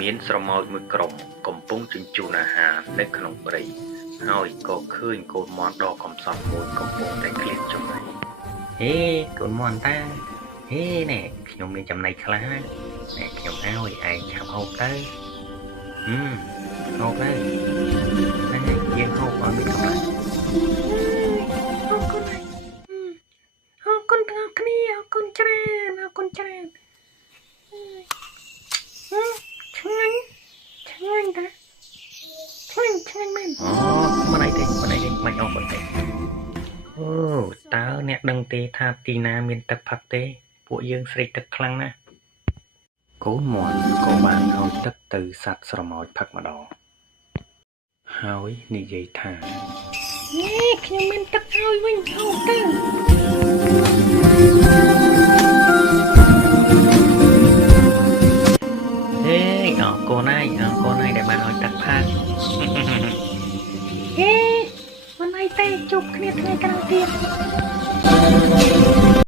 មានស្រមោចមួយក្រុមកំពុងជញ្ជូនអាហារនៅក្នុងព្រៃហើយក៏ឃើញកូនមាន់ដ៏កំសត់មួយកំពុងតែឃ្លានចំណីហេកូនមាន់តាហេណែខ្ញុំមានចំណីខ្លះណែខ្ញុំឲ្យឯងឆាប់ហូបទៅហូបទៅហ្នឹងហើយយើងហូបឲ្យមានកម្លាំងអរគុណទាំងអស់គ្នាអរគុណច្រើនឆ្ងាញ់តាឆ្ងាញ់មែនអូមិនអីទេមិនអស់ប៉ុន្តែអូតើអ្នកដឹងទេថាទីណាមានទឹកផឹកទេពួកយើងស្រេកទឹកខ្លាំងណាស់កូនមាន់ក៏បានឲ្យទឹកទៅសត្វស្រមោចផឹកម្ដងហើយនិយាយថាខ្ញុំមានទឹកឲ្យវិញហូបទៅហេអរគុណហើយដែលបានឲ្យទឹកផឹកហេមិនអីទេជួបគ្នាថ្ងៃក្រោយទៀត